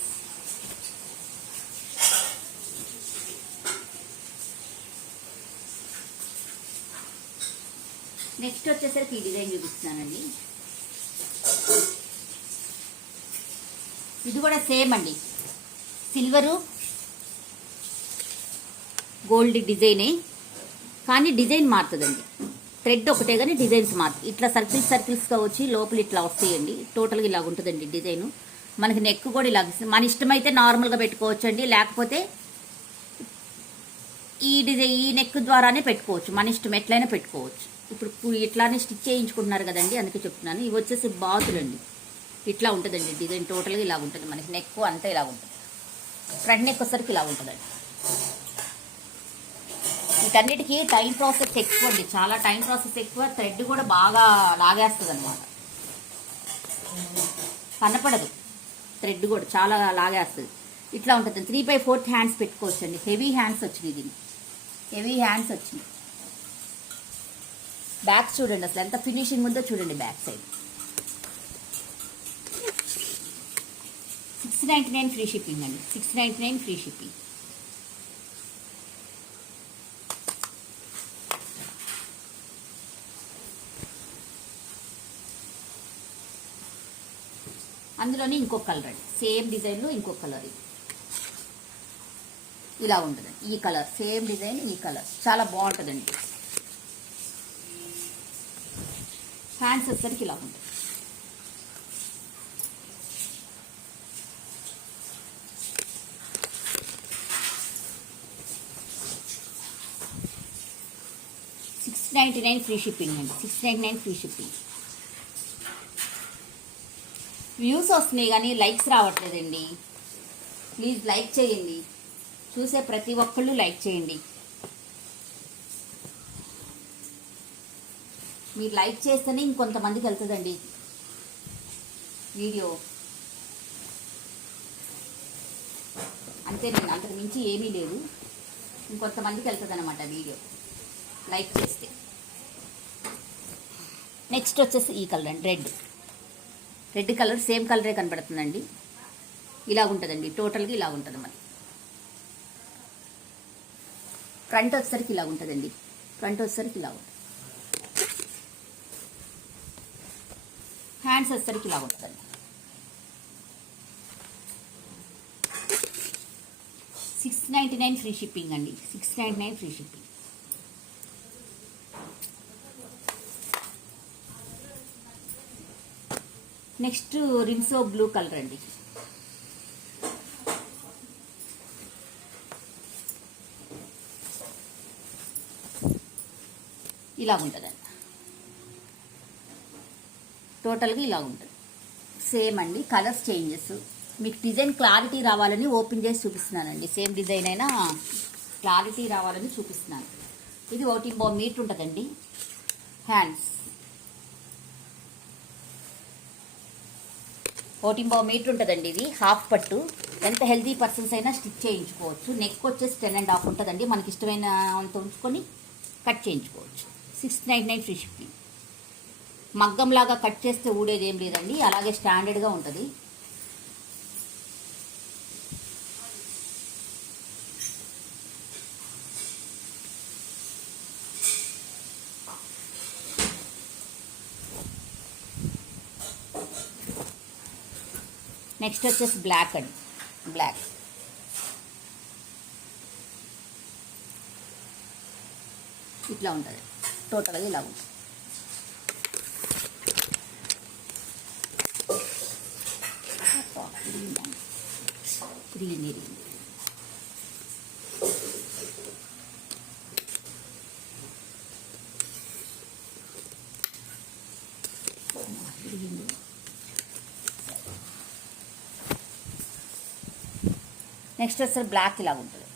నెక్స్ట్ వచ్చేసరికి ఈ డిజైన్ చూపిస్తున్నానండి. ఇది కూడా సేమ్ అండి, సిల్వరు గోల్డ్ డిజైనే, కానీ డిజైన్ మారుతుందండి. థ్రెడ్ ఒకటే కానీ డిజైన్స్ మారుతుంది. ఇట్లా సర్కిల్స్గా వచ్చి లోపల ఇట్లా వస్తాయండి. టోటల్గా ఇలా ఉంటుందండి డిజైను. మనకి నెక్ కూడా ఇలా మన ఇష్టమైతే నార్మల్గా పెట్టుకోవచ్చు అండి, లేకపోతే ఈ డిజైన్ ఈ నెక్ ద్వారానే పెట్టుకోవచ్చు. మన ఇష్టం ఎట్లయినా పెట్టుకోవచ్చు. ఇప్పుడు ఇట్లానే స్టిచ్ చేయించుకుంటున్నారు కదండి, అందుకే చెప్తున్నాను. ఇవి వచ్చేసి బాతులండి. ఇట్లా ఉంటుందండి డిజైన్. టోటల్గా ఇలా ఉంటుంది. మనకి నెక్ అంతా ఇలా ఉంటుంది. ఫ్రంట్ నెక్ వచ్చేసరికి ఇలా ఉంటుందండి. వీటన్నిటికీ టైం ప్రాసెస్ ఎక్కువ అండి, చాలా టైం ప్రాసెస్ ఎక్కువ. థ్రెడ్ కూడా బాగా లాగేస్తుంది అనమాట, కనపడదు. థ్రెడ్ కూడా చాలా లాగేస్తుంది. ఇట్లా ఉంటుంది. 3/4 హ్యాండ్స్ పెట్టుకోవచ్చు అండి. హెవీ హ్యాండ్స్ వచ్చినాయి దీన్ని, హెవీ హ్యాండ్స్ వచ్చినాయి. బ్యాక్ చూడండి అసలు ఎంత ఫినిషింగ్ ఉందో చూడండి. బ్యాక్ సైడ్ $699 ఫ్రీ షిప్పింగ్ అండి. $699 ఫ్రీ షిప్పింగ్. అందులోనే ఇంకొక కలర్ అండి, సేమ్ డిజైన్లో ఇంకొక కలర్. ఇది ఇలా ఉంటుందండి. ఈ కలర్ సేమ్ డిజైన్, ఈ కలర్ చాలా బాగుంటుందండి. హ్యాండ్స్ వచ్చేసరికి ఇలా ఉంటుంది. $699 ఫ్రీ షిప్పింగ్ అండి. $699 ఫ్రీ షిప్పింగ్. వ్యూస్ వస్తున్నాయి కానీ లైక్స్ రావట్లేదండి. ప్లీజ్ లైక్ చేయండి. చూసే ప్రతి ఒక్కళ్ళు లైక్ చేయండి. మీరు లైక్ చేస్తేనే ఇంకొంతమందికి వెళ్తుందండి వీడియో. అంతేనండి, అంతకు మించి ఏమీ లేదు. ఇంకొంతమందికి వెళ్తుంది అనమాట వీడియో లైక్ చేస్తే. నెక్స్ట్ వచ్చేసి ఈ కలర్ అండి, రెడ్ కలర్ సేమ్ కలరే కనబడుతుందండి. ఇలాగుంటుందండి, టోటల్గా ఇలాగుంటుంది. మరి ఫ్రంట్ వచ్చేసరికి ఇలాగుంటుందండి, ఫ్రంట్ వచ్చేసరికి ఇలాగుంటుంది. హ్యాండ్స్ వచ్చేసరికి ఇలాగుంటుందండి. 699 ఫ్రీ షిప్పింగ్ అండి, 699 free shipping. Next Rinso blue colour అండి. ఇలా ఉంటుందండి, టోటల్గా ఇలా ఉంటుంది. సేమ్ అండి, కలర్స్ చేంజెస్. మీకు డిజైన్ క్లారిటీ రావాలని ఓపెన్ చేసి చూపిస్తున్నానండి. సేమ్ డిజైన్ అయినా క్లారిటీ రావాలని చూపిస్తున్నాను. ఇది 1.5 మీటర్ ఉంటుందండి. హ్యాండ్స్ 1.5 మీటర్ ఉంటుందండి. ఇది హాఫ్ పట్టు, ఎంత హెల్తీ పర్సన్స్ అయినా స్టిచ్ చేయించుకోవచ్చు. నెక్ వచ్చేసి 10.5 ఉంటుందండి. మనకి ఇష్టమైన అంత ఉంచుకొని కట్ చేయించుకోవచ్చు. 699 ఫ్రీ షిప్పింగ్. మగ్గంలాగా కట్ చేస్తే ఊడేది ఏం లేదండి, అలాగే స్టాండర్డ్గా ఉంటుంది. నెక్స్ట్ వచ్చేసి బ్లాక్ అండి, బ్లాక్ ఇట్లా ఉంటుంది, టోటల్గా ఇలా ఉంటుంది. ఇరిగింది. నెక్స్ట్ వచ్చేసి బ్లాక్ ఇలా ఉంటుంది.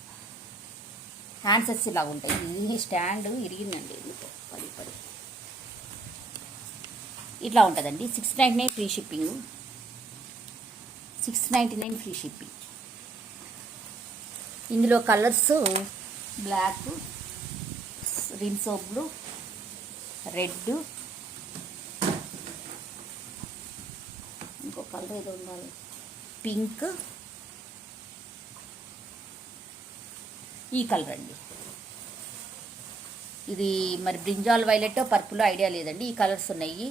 హ్యాండ్స్ వచ్చి ఇలా ఉంటాయి. ఈ స్టాండ్ ఇరిగిందండి, పడి ఇట్లా ఉంటుందండి. 699 ఫ్రీ షిప్పింగ్, 699 ఫ్రీ షిప్పింగ్. ఇందులో కలర్స్ బ్లాక్, రిన్సో బ్లూ, రెడ్, ఇంకో కలర్ ఏదో ఉండాలి, పింక్, ఈ కలర్ అండి. ఇది మరి బ్రింజాల్ వైలెట్ పర్పుల్ ఐడియా లేదండి, ఈ కలర్స్ ఉన్నాయి.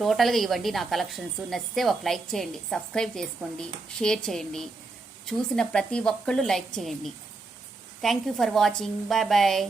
టోటల్గా ఇవ్వండి నా కలెక్షన్స్. నచ్చితే ఒక లైక్ చేయండి, సబ్స్క్రైబ్ చేసుకోండి, షేర్ చేయండి. చూసిన ప్రతి ఒక్కళ్ళు లైక్ చేయండి. Thank you for watching. Bye bye.